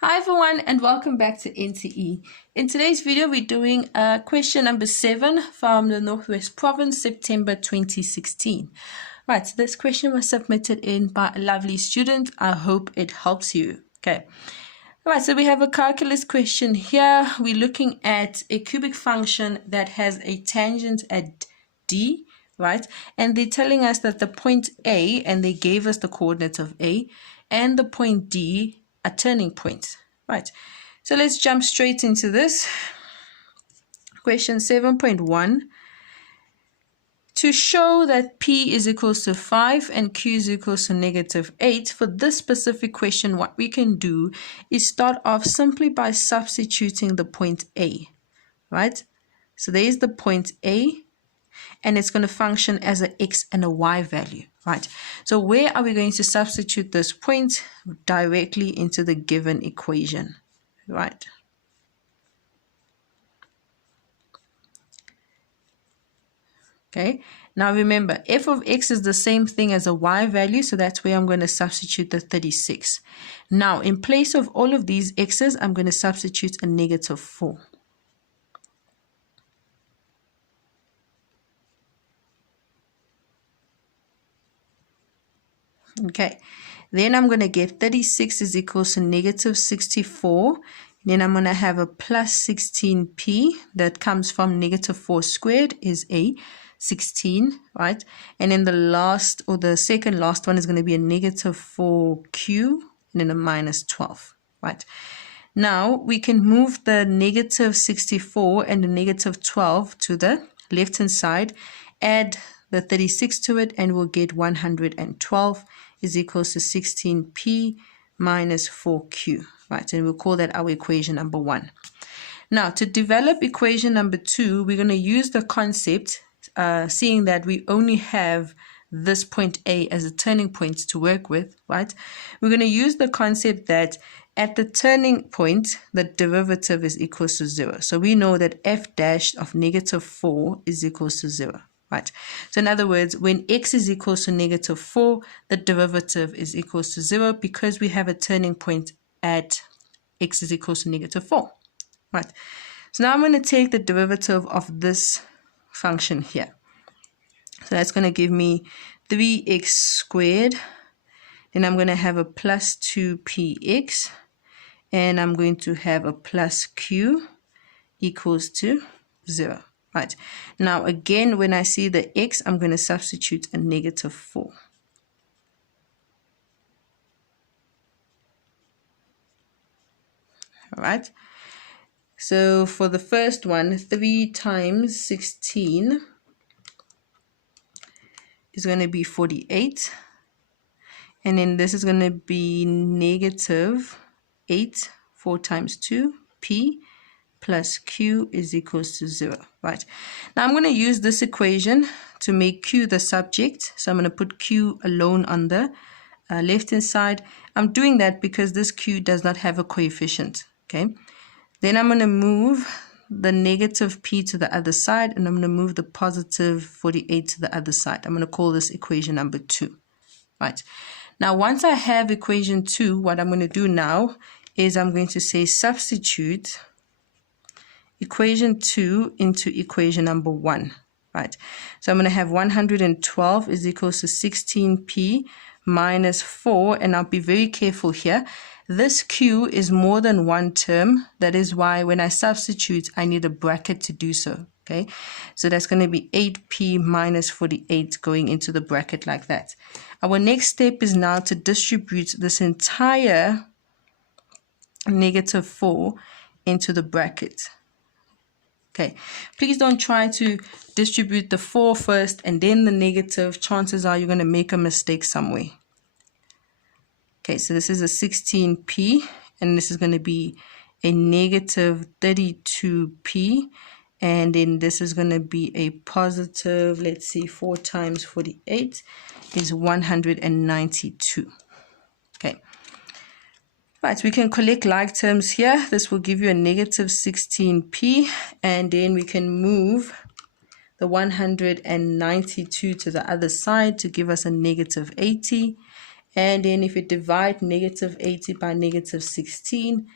Hi everyone and welcome back to NTE. In today's video we're doing question number 7 from the Northwest Province, September 2016. Right, so this question was submitted in by a lovely student. I hope it helps you. Okay. Alright, so we have a calculus question here. We're looking at a cubic function that has a tangent at D, right? And they're telling us that the point A, and they gave us the coordinates of A, and the point D are turning points, right? So let's jump straight into this. Question 7.1. To show that P is equals to 5 and Q is equals to -8, for this specific question, what we can do is start off simply by substituting the point A, right? So there's the point A, and it's going to function as an X and a Y value, right? So where are we going to substitute this point? Directly into the given equation, right? Okay, now remember, f of x is the same thing as a y value, so that's where I'm going to substitute the 36. Now, in place of all of these x's, I'm going to substitute a -4. Okay, then I'm going to get 36 is equals to -64. Then I'm going to have a plus 16p that comes from -4 squared is a 16, right? And then the last, or the second last one, is going to be a -4q and then a -12, right? Now we can move the -64 and the -12 to the left-hand side, add the 36 to it, and we'll get 112 is equals to 16p minus 4q, right? And we'll call that our equation number 1. Now, to develop equation number 2, we're going to use the concept, seeing that we only have this point A as a turning point to work with, right? We're going to use the concept that at the turning point, the derivative is equals to 0. So we know that f dash of -4 is equals to 0. Right. So in other words, when x is equals to -4, the derivative is equals to 0 because we have a turning point at x is equals to -4. Right. So now I'm going to take the derivative of this function here. So that's going to give me 3x squared. Then I'm going to have a plus 2px. And I'm going to have a plus q equals to 0. Right. Now, again, when I see the x, I'm going to substitute a -4. All right. So for the first one, 3 times 16 is going to be 48. And then this is going to be -8, 4 times 2, p, plus q is equals to 0, right? Now I'm going to use this equation to make q the subject. So I'm going to put q alone on the left-hand side. I'm doing that because this q does not have a coefficient, okay? Then I'm going to move the -p to the other side, and I'm going to move the positive 48 to the other side. I'm going to call this equation number 2, right? Now, once I have equation 2, what I'm going to do now is I'm going to say substitute equation 2 into equation number 1, right? So I'm going to have 112 is equals to 16p minus 4, and I'll be very careful here. This q is more than one term. That is why when I substitute, I need a bracket to do so, okay? So that's going to be 8p minus 48 going into the bracket like that. Our next step is now to distribute this entire -4 into the bracket. Okay, please don't try to distribute the 4 first and then the negative. Chances are you're going to make a mistake somewhere. Okay, so this is a 16p, and this is going to be a -32p, and then this is going to be a positive, let's see, 4 times 48 is 192. Okay. Right, we can collect like terms here. This will give you a -16p, and then we can move the 192 to the other side to give us a -80. And then if you divide negative 80 by negative 16,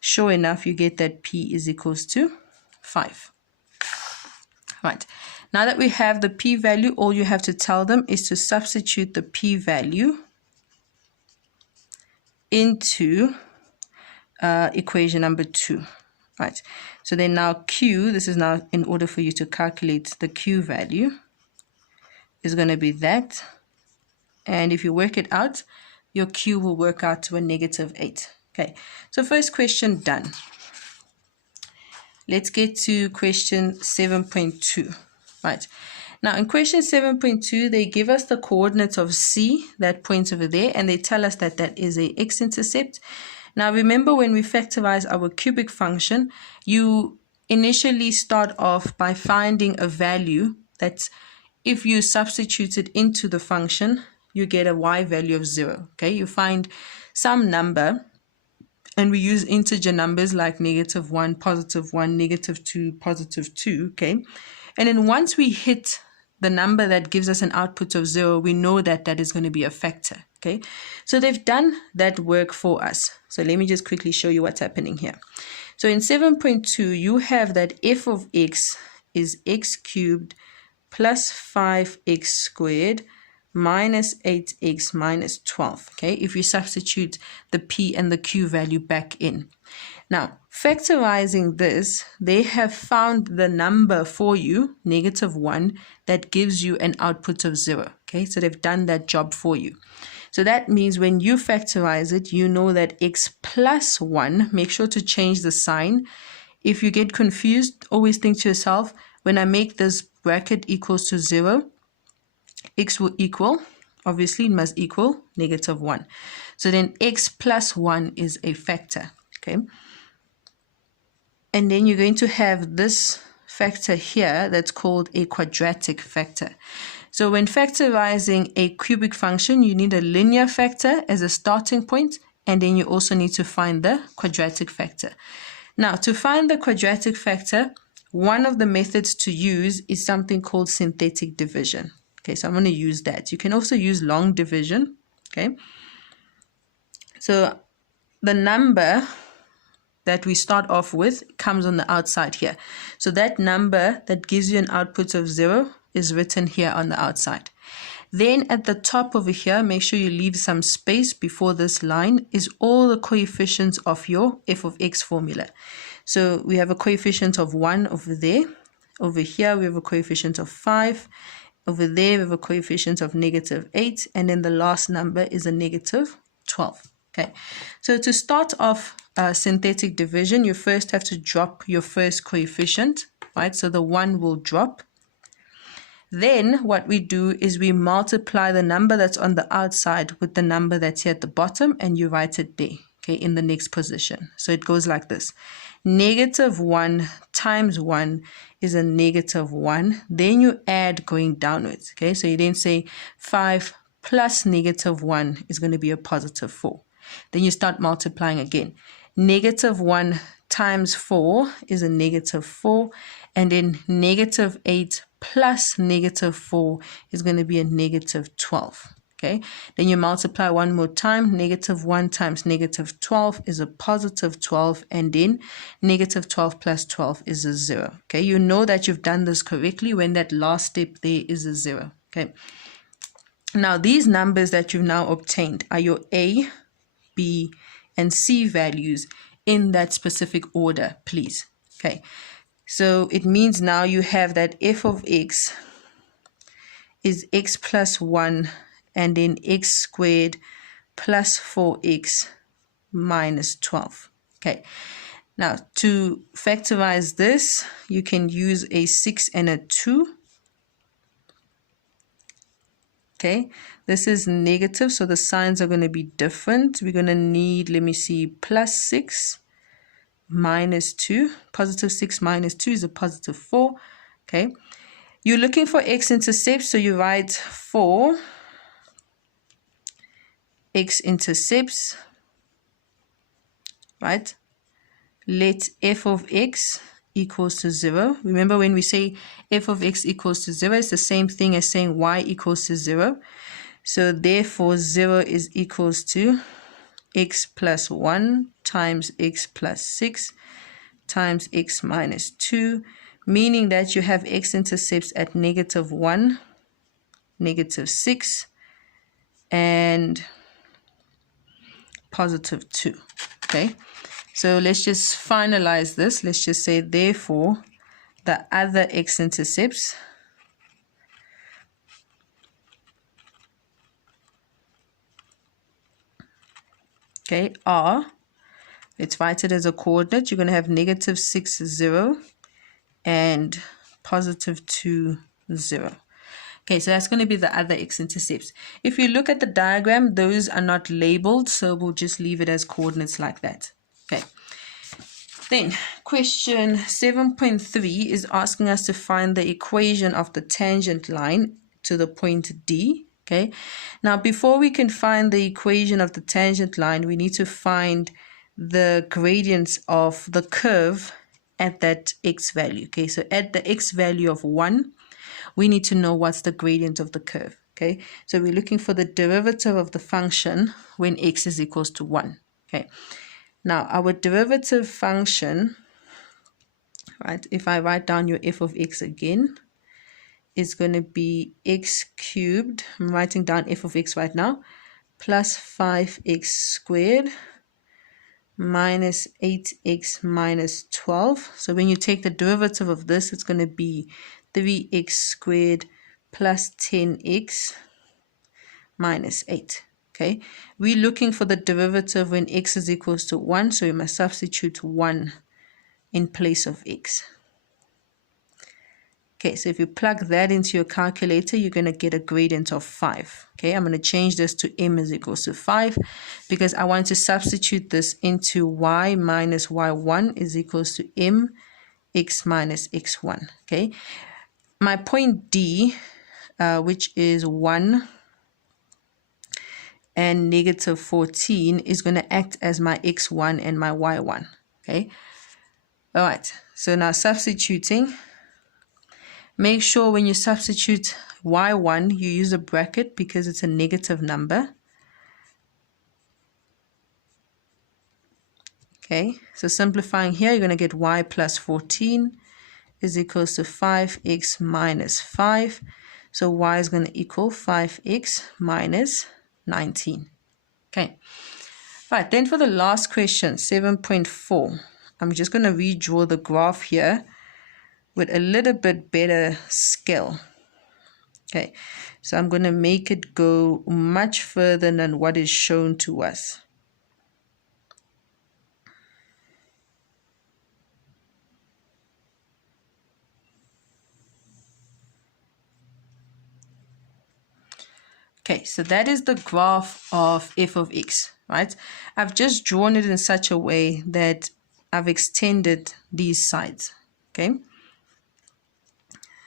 sure enough, you get that p is equals to 5. Right. Now that we have the p-value, all you have to tell them is to substitute the p-value into equation number 2. Right. So then now q, this is now in order for you to calculate the q value, is going to be that. And if you work it out, your q will work out to a negative 8. Okay. So first question done. Let's get to question 7.2. Right. Now in question 7.2, they give us the coordinates of C, that point over there, and they tell us that that is a x-intercept. Now remember, when we factorize our cubic function, you initially start off by finding a value that if you substitute it into the function, you get a y value of 0. Okay, you find some number, and we use integer numbers like -1, +1, -2, +2, okay? And then once we hit the number that gives us an output of 0, we know that that is going to be a factor, okay? So they've done that work for us. So let me just quickly show you what's happening here. So in 7.2, you have that f of x is x cubed plus 5x squared minus 8x minus 12, okay, if you substitute the p and the q value back in. Now, factorizing this, they have found the number for you, -1, that gives you an output of 0, okay, so they've done that job for you. So that means when you factorize it, you know that x plus 1, make sure to change the sign. If you get confused, always think to yourself, when I make this bracket equals to 0, x will equal, obviously it must equal -1. So then x plus 1 is a factor, okay? And then you're going to have this factor here that's called a quadratic factor. So when factorizing a cubic function, you need a linear factor as a starting point, and then you also need to find the quadratic factor. Now, to find the quadratic factor, one of the methods to use is something called synthetic division. Okay, so I'm going to use that. You can also use long division, okay? So the number that we start off with comes on the outside here. So that number that gives you an output of 0 is written here on the outside. Then at the top over here, make sure you leave some space before this line, is all the coefficients of your f of x formula. So we have a coefficient of 1 over there. Over here, we have a coefficient of 5. Over there, we have a coefficient of -8, and then the last number is a -12. Okay, so to start off synthetic division, you first have to drop your first coefficient, right? So the 1 will drop. Then what we do is we multiply the number that's on the outside with the number that's here at the bottom, and you write it there, okay, in the next position. So it goes like this. -1 times 1 is a -1. Then you add going downwards, okay? So you then say 5 plus -1 is going to be a +4. Then you start multiplying again. -1 times 4 is a -4. And then -8 plus -4 is going to be a -12. Okay, then you multiply one more time. -1 times -12 is a +12, and then -12 plus 12 is a 0. Okay, you know that you've done this correctly when that last step there is a 0. Okay, now these numbers that you've now obtained are your A, B, and C values in that specific order, please. Okay, so it means now you have that f of x is x plus 1 and then x squared plus 4x minus 12. Okay, now to factorize this, you can use a 6 and a 2. Okay, this is negative, so the signs are going to be different. We're going to need, let me see, plus 6 minus 2. Positive 6 minus 2 is a +4. Okay, you're looking for x-intercepts, so you write 4 x-intercepts, right? Let f of x equals to 0. Remember, when we say f of x equals to 0, it's the same thing as saying y equals to 0. So therefore 0 is equals to x plus 1 times x plus 6 times x minus 2, meaning that you have x-intercepts at -1, -6, and +2. Okay, so let's just finalize this. Let's just say therefore the other x-intercepts are, let's write it as a coordinate. You're going to have -6, 0 and +2, 0. Okay, so that's going to be the other x-intercepts. If you look at the diagram, those are not labeled, so we'll just leave it as coordinates like that. Okay. Then question 7.3 is asking us to find the equation of the tangent line to the point D. Okay, now before we can find the equation of the tangent line, we need to find the gradients of the curve at that x value. Okay, so at the x value of 1, we need to know what's the gradient of the curve. Okay, so we're looking for the derivative of the function when x is equals to 1. Okay, now our derivative function, right, if I write down your f of x again, is going to be x cubed, I'm writing down f of x right now, plus 5x squared minus 8x minus 12. So when you take the derivative of this, it's going to be 3x squared plus 10x minus 8. Okay, we're looking for the derivative when x is equals to 1, so we must substitute 1 in place of x. Okay, so if you plug that into your calculator, you're going to get a gradient of 5. Okay, I'm going to change this to m is equals to 5 because I want to substitute this into y minus y1 is equals to m x minus x1. Okay, my point D, which is 1 and -14, is going to act as my x1 and my y1. Okay, all right, so now substituting. Make sure when you substitute y1, you use a bracket because it's a negative number. Okay, so simplifying here, you're going to get y plus 14 is equals to 5x minus 5. So y is going to equal 5x minus 19. Okay, right, then for the last question, 7.4, I'm just going to redraw the graph here with a little bit better scale. Okay, so I'm going to make it go much further than what is shown to us. Okay, so that is the graph of f of x, right? I've just drawn it in such a way that I've extended these sides. Okay,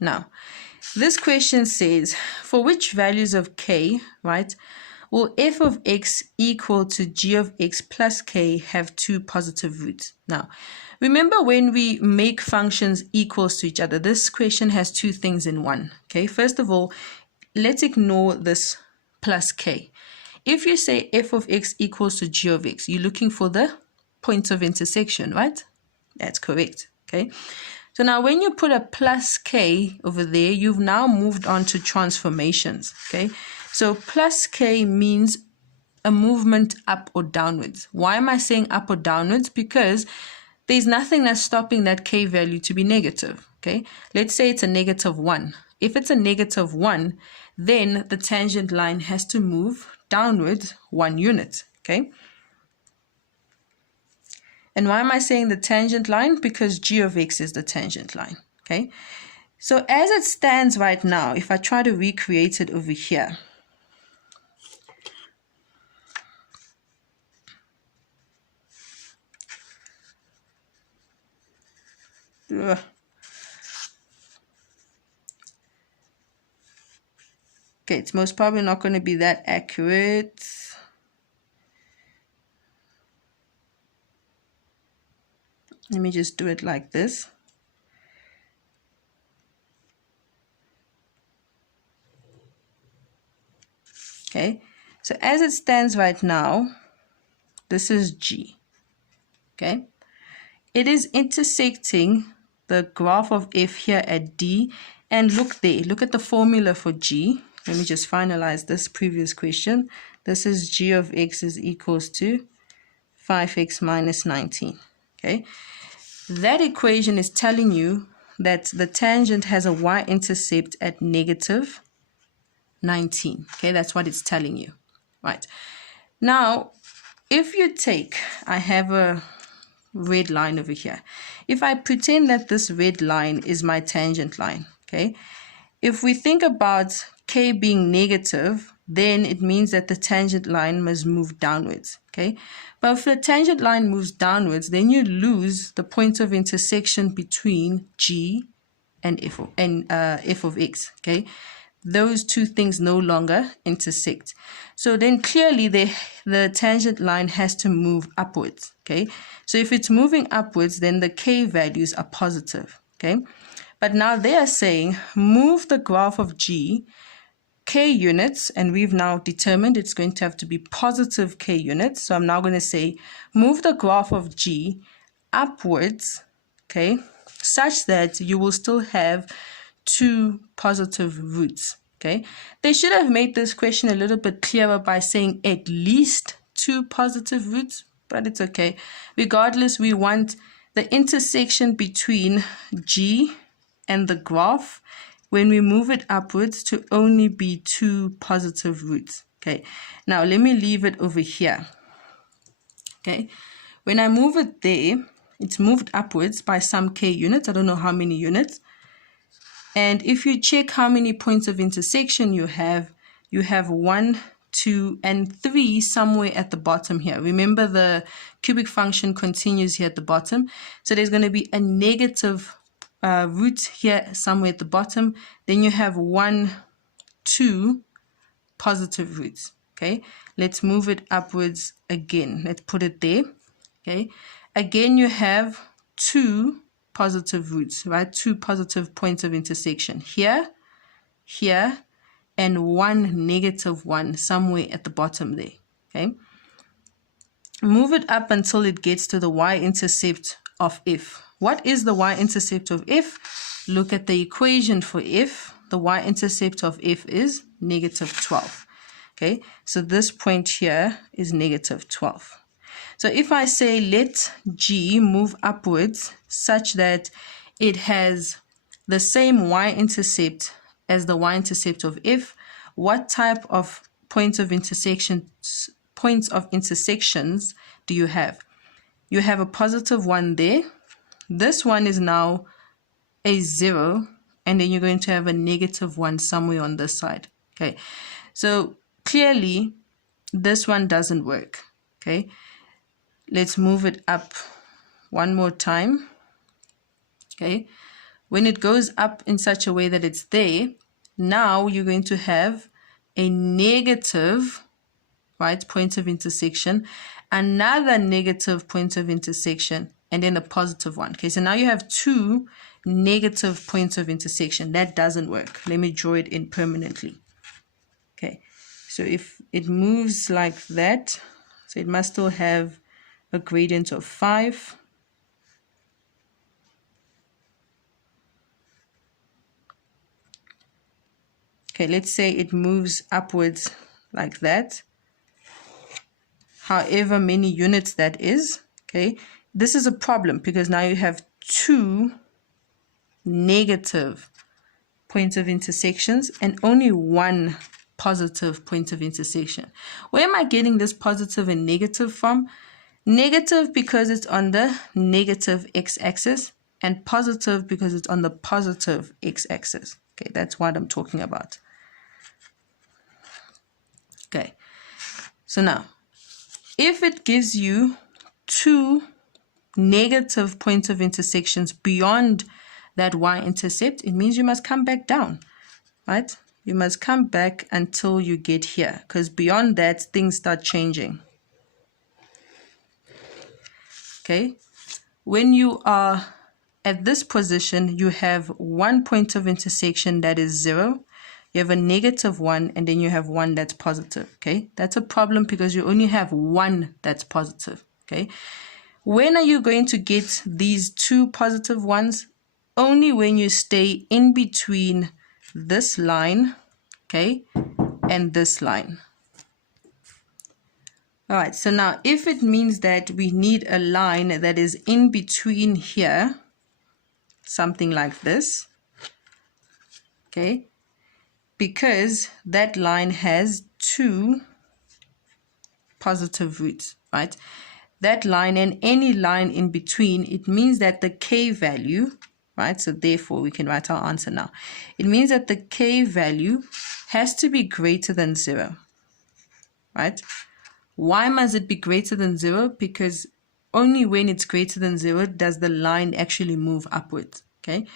now this question says, for which values of k, right, will f of x equal to g of x plus k have two positive roots? Now, remember when we make functions equals to each other, this question has two things in one. Okay, first of all, let's ignore this plus k. If you say f of x equals to g of x, you're looking for the points of intersection, right? That's correct. Okay. So now when you put a plus k over there, you've now moved on to transformations, okay? So plus k means a movement up or downwards. Why am I saying up or downwards? Because there's nothing that's stopping that k value to be negative, okay? Let's say it's a -1. If it's a -1, then the tangent line has to move downwards 1 unit, okay? And why am I saying the tangent line? Because g of x is the tangent line, okay? So as it stands right now, if I try to recreate it over here, okay, it's most probably not going to be that accurate. Let me just do it like this. Okay, so as it stands right now, this is G. Okay, it is intersecting the graph of F here at D, and look there, look at the formula for G. Let me just finalize this previous question. This is G of X is equals to 5x minus 19. Okay, that equation is telling you that the tangent has a y-intercept at negative 19. Okay, that's what it's telling you. Right. Now, if you take, I have a red line over here. If I pretend that this red line is my tangent line, okay, if we think about K being negative, then it means that the tangent line must move downwards, okay? But if the tangent line moves downwards, then you lose the point of intersection between G and f of x, okay? Those two things no longer intersect. So then clearly the tangent line has to move upwards, okay? So if it's moving upwards, then the K values are positive, okay? But now they are saying move the graph of G K units, and we've now determined it's going to have to be positive K units. So I'm now going to say move the graph of G upwards, okay, such that you will still have two positive roots, okay? They should have made this question a little bit clearer by saying at least two positive roots, but it's okay. Regardless, we want the intersection between G and the graph, when we move it upwards, to only be two positive roots, okay? Now, let me leave it over here, okay? When I move it there, it's moved upwards by some K units. I don't know how many units. And if you check how many points of intersection you have 1, 2, and 3 somewhere at the bottom here. Remember, the cubic function continues here at the bottom. So there's going to be a negative root here somewhere at the bottom. Then you have 1, 2 positive roots. Okay, let's move it upwards again. Let's put it there. Okay, again you have 2 positive roots, right? 2 positive points of intersection here, here, and 1 negative one somewhere at the bottom there. Okay, move it up until it gets to the y-intercept of F. What is the y-intercept of F? Look at the equation for F. The y-intercept of F is negative 12. Okay, so this point here is negative 12. So if I say let G move upwards such that it has the same y-intercept as the y-intercept of F, what type of points of intersections do you have? You have a positive 1 there. This one is now a 0, and then you're going to have a negative 1 somewhere on this side. Okay, so clearly this one doesn't work. Okay, let's move it up one more time. Okay, when it goes up in such a way that it's there, now you're going to have a negative, right, point of intersection, another negative point of intersection, and then a positive one. Okay, so now you have 2 negative points of intersection. That doesn't work. Let me draw it in permanently. Okay, so if it moves like that, so it must still have a gradient of 5. Okay, let's say it moves upwards like that, however many units that is. Okay, this is a problem because now you have 2 negative points of intersections and only 1 positive point of intersection. Where am I getting this positive and negative from? Negative because it's on the negative x-axis, and positive because it's on the positive x-axis. Okay, that's what I'm talking about. Okay, so now, if it gives you 2 negative points of intersections beyond that y-intercept, it means you must come back down, right? You must come back until you get here, because beyond that, things start changing. Okay, when you are at this position, you have 1 point of intersection that is 0. you have a negative 1, and then you have 1 that's positive, okay? That's a problem because you only have 1 that's positive, okay? When are you going to get these 2 positive ones? Only when you stay in between this line, okay, and this line. All right, so now if it means that we need a line that is in between here, something like this, okay, because that line has 2 positive roots, right? That line and any line in between, it means that the k value, right? So therefore, we can write our answer now. It means that the k value has to be greater than 0, right? Why must it be greater than 0? Because only when it's greater than 0 does the line actually move upwards, okay?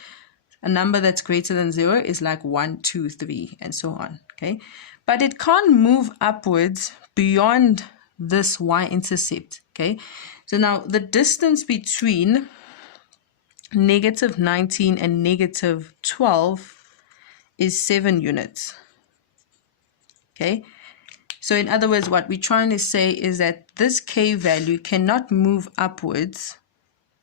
A number that's greater than 0 is like 1, 2, 3, and so on, okay? But it can't move upwards beyond this y-intercept, okay? So now the distance between negative 19 and negative 12 is 7 units, okay? So in other words, what we're trying to say is that this k value cannot move upwards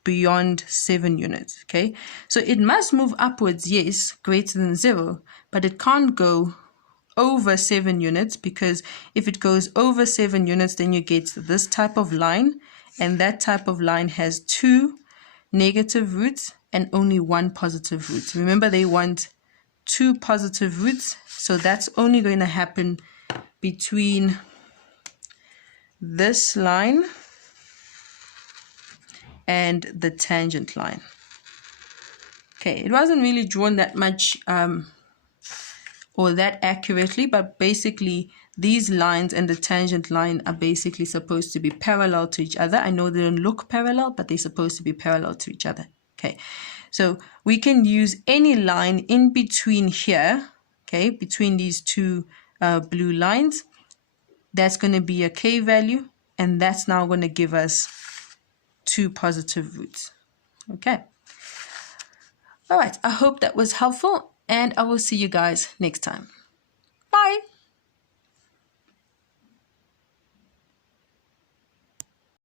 beyond 7 units, okay? So it must move upwards, yes, greater than 0, but it can't go over 7 units, because if it goes over 7 units, then you get this type of line, and that type of line has 2 negative roots and only 1 positive root. Remember, they want 2 positive roots, so that's only going to happen between this line and the tangent line. Okay, it wasn't really drawn that much or that accurately, but basically these lines and the tangent line are basically supposed to be parallel to each other. I know they don't look parallel, but they're supposed to be parallel to each other. Okay, so we can use any line in between here, okay, between these 2 blue lines. That's going to be a k value, and that's now going to give us 2 positive roots. Okay. All right, I hope that was helpful, and I will see you guys next time.